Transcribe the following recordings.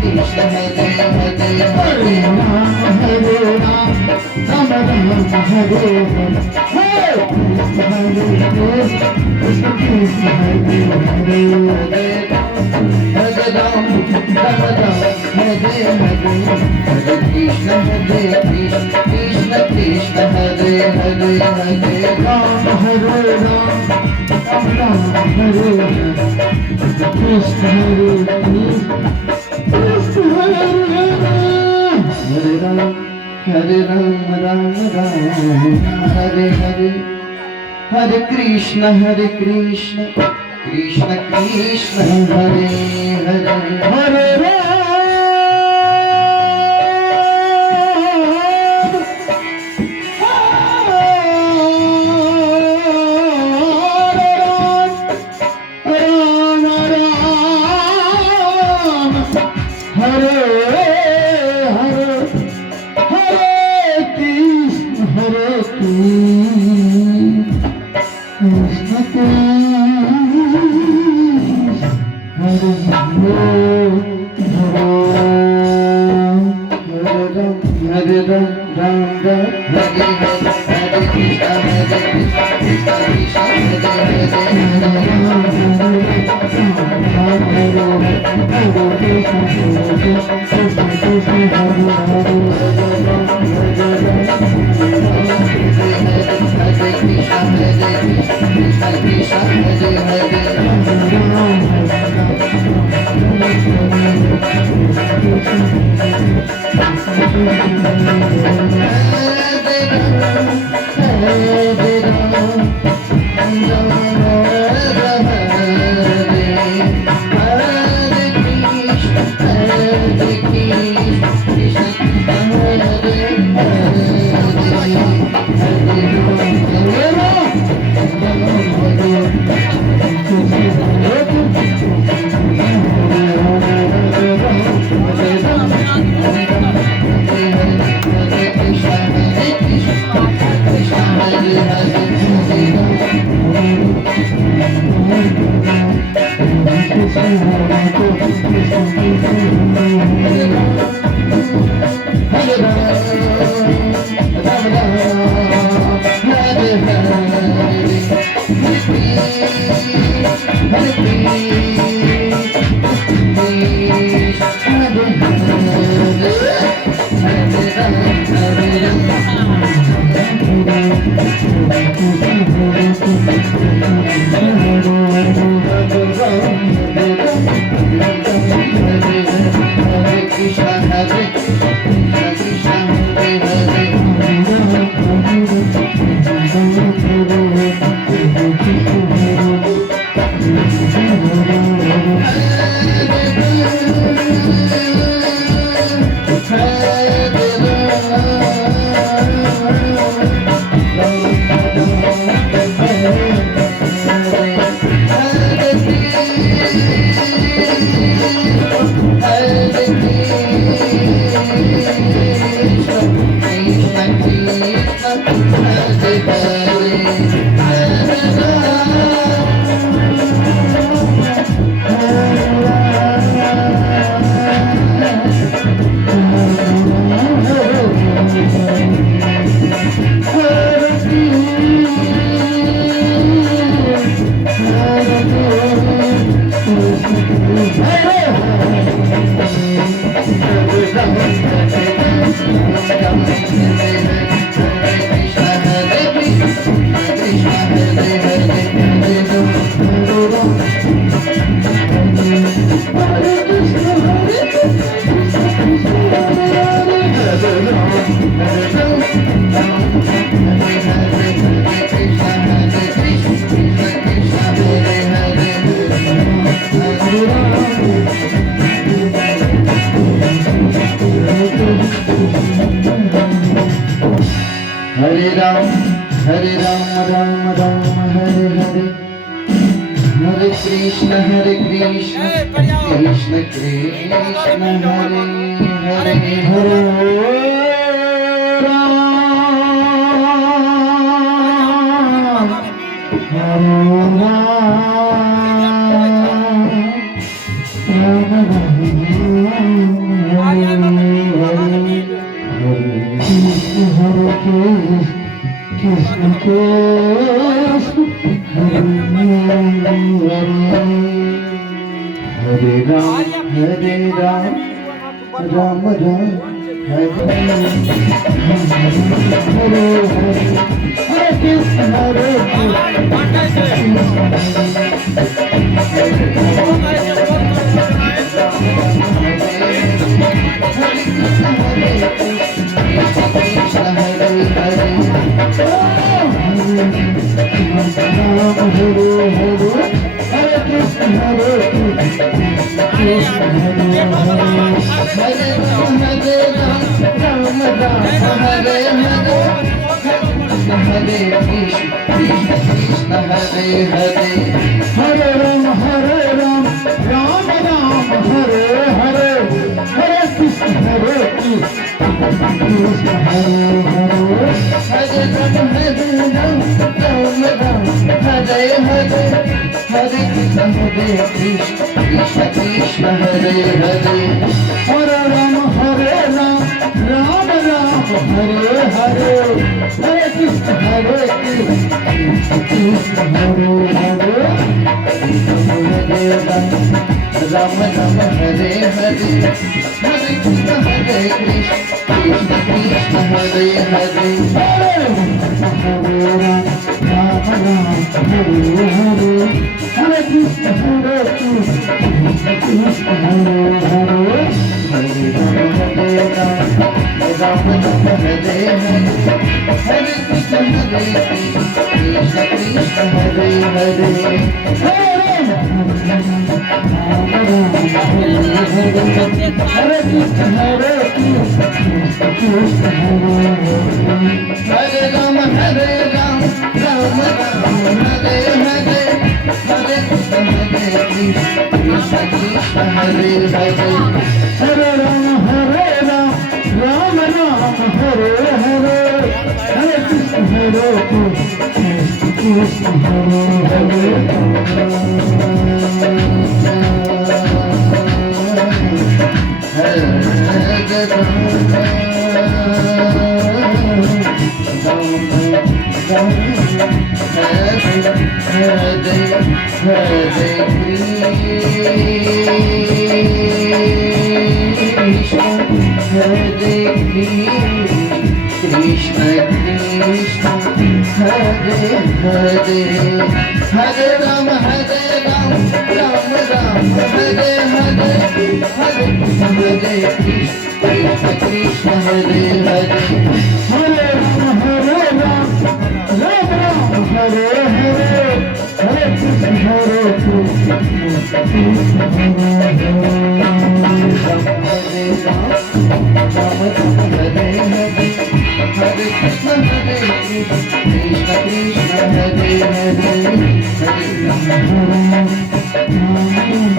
Krishna Hare Hare Hare Ram Hare Ram Hare Krishna Krishna Hare Hare Hare Ram Hare Hare Hare Krishna Krishna Krishna Hare Hare Hare Ram Hare Ram Ram Hare Hare Krishna Hare Krishna Hare Hare Ram Hare Ram Ram Ram Hare Hare Hare Krishna Krishna Krishna Hare Hare Hare Ram Hare Ram Ram Ram Hare Hare Hare Krishna Krishna Krishna Hare Hare Hare Ram Ram Ram Hare Hare Hare Krishna Krishna Krishna Hare Hare Hare Ram Hare Ram Ram Ram Ram Ram Hare Krishna Hare Krishna Hare Hare Hare Ram Ram Ram Hare Hare Hare Krishna Krishna Hare Hare Ram Ram Hare Hare Hare Krishna Krishna Krishna Hare Hare Hare Ram Hare Hare Hare Krishna Krishna Hare Hare Ram Ram Hare Hare Hare Krishna Krishna Krishna Hare Hare Hare Krishna Hare Krishna Hare Ram Hare Ram Ram Ram Hare Hare Hare Krishna Krishna Krishna Hare Hare Hare Ram Hare Ram Ram Ram Hare Hare Hare Krishna Krishna Hare Hare Krishna Krishna Hare Hare Hare Ram Hare Ram Ram Ram Hare Hare Hare Krishna Krishna Hare Hare Hare Ram Hare Ram Ram Ram Hare Hare Hare Krishna Krishna Hare Hare Hare Ram Ram Hare Hare Hare Krishna Krishna Krishna Hare Hare Hare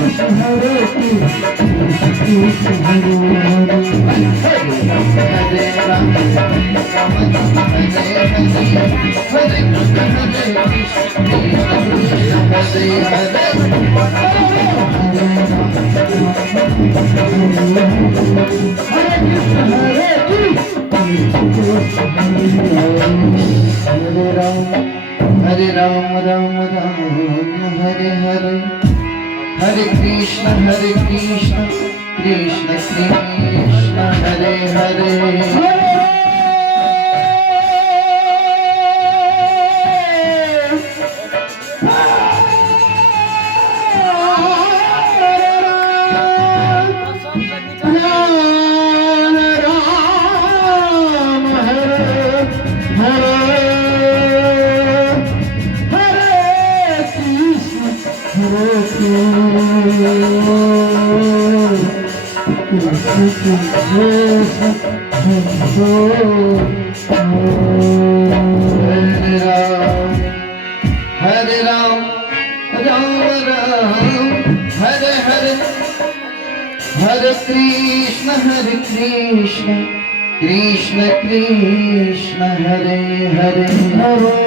Krishna Hare Krishna Hare Hare Ram Hare Ram Ram Ram Hare Hare Hare Krishna Krishna Krishna Hare Hare Hare Ram, Ram Ram, Hare Hare, Hare Krishna, Krishna Krishna, Hare Hare.